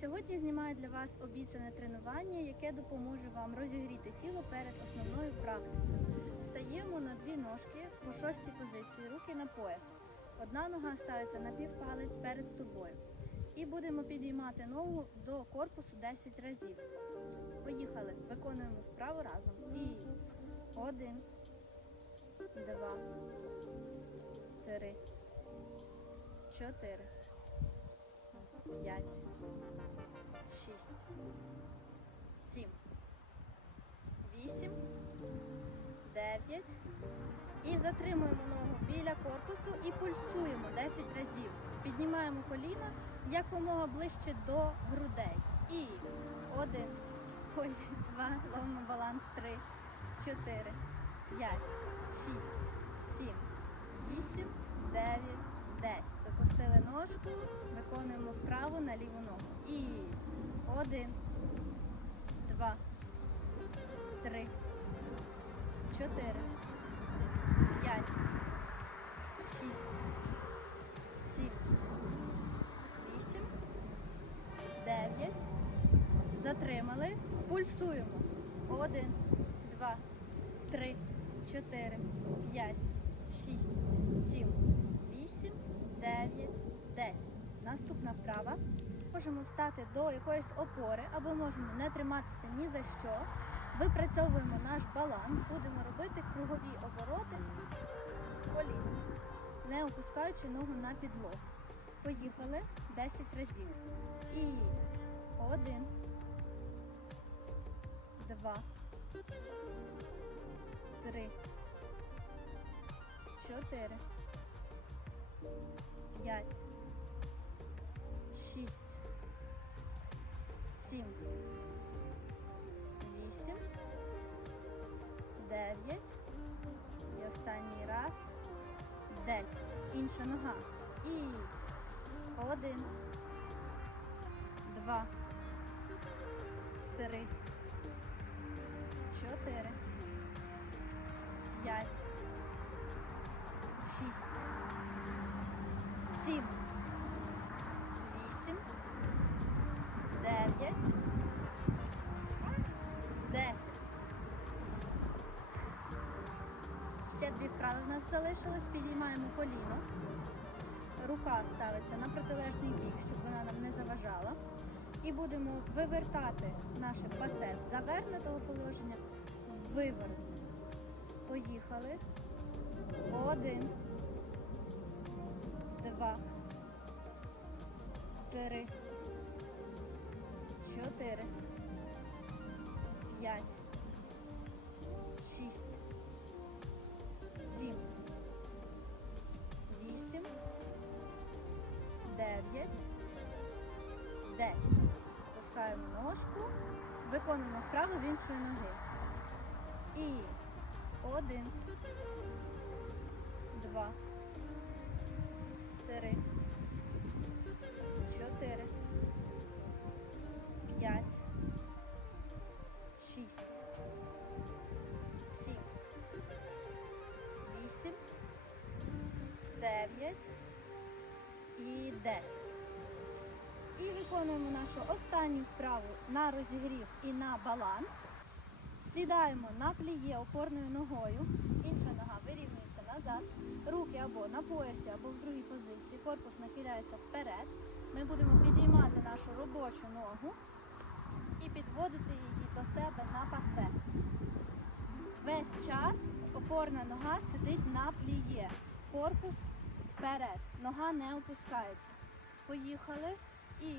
Сьогодні знімаю для вас обіцяне тренування, яке допоможе вам розігріти тіло перед основною практикою. Стаємо на дві ножки по шостій позиції, руки на пояс. Одна нога ставиться на півпалець перед собою. І будемо підіймати ногу до корпусу 10 разів. Поїхали. Виконуємо вправо разом. І один, два, три, чотири, п'ять, затримуємо ногу біля корпусу і пульсуємо 10 разів. Піднімаємо коліна якомога ближче до грудей. І один, ой, два, ловимо баланс, три, чотири, п'ять, шість, сім, вісім, дев'ять, десять. Опустили ножку, виконуємо вправо на ліву ногу. І один, Затримали. Пульсуємо. Один, два, три, чотири, п'ять, шість, сім, вісім, дев'ять, десять. Наступна вправа. Можемо встати до якоїсь опори або можемо не триматися ні за що. Випрацьовуємо наш баланс, будемо робити кругові обороти коліна, не опускаючи ногу на підлогу. Поїхали 10 разів. І два, три, чотири, п'ять, шість, сім, вісім, дев'ять. І останній раз. Десять. Інша нога. І один, два, дві в нас залишилось. Підіймаємо коліно. Рука ставиться на протилежний бік, щоб вона нам не заважала. І будемо вивертати наше пасе з завернутого положення в виворотне. Поїхали. Один, два, три, чотири, п'ять, виконуємо вправо з іншої ноги. І один, два, три, чотири, п'ять, шість, сім. 8, 9 і 10. Виконуємо нашу останню вправу на розігрів і на баланс. Сідаємо на пліє опорною ногою. Інша нога вирівнюється назад. Руки або на поясі, або в другій позиції. Корпус нахиляється вперед. Ми будемо підіймати нашу робочу ногу і підводити її до себе на пасе. Весь час опорна нога сидить на пліє. Корпус вперед. Нога не опускається. Поїхали. І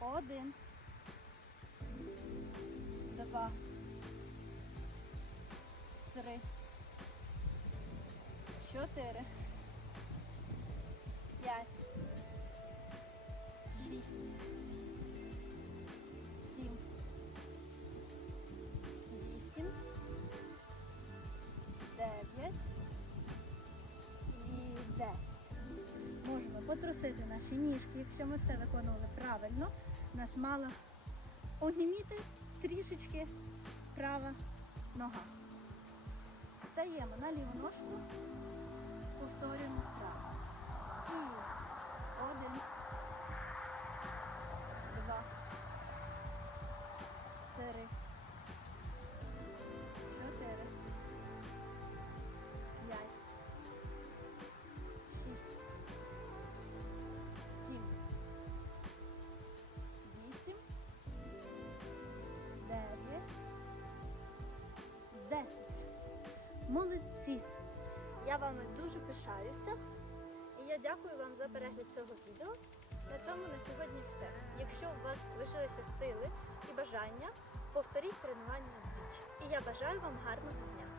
один, два, три, чотири, Можемо наші ніжки, якщо ми все виконували правильно. Нас мала оніміти трішечки права нога. Стаємо на ліву ножку, повторюємо Молодці! Я вами дуже пишаюся. І я дякую вам за перегляд цього відео. На цьому на сьогодні все. Якщо у вас лишилися сили і бажання, повторіть тренування двічі. І я бажаю вам гарного дня.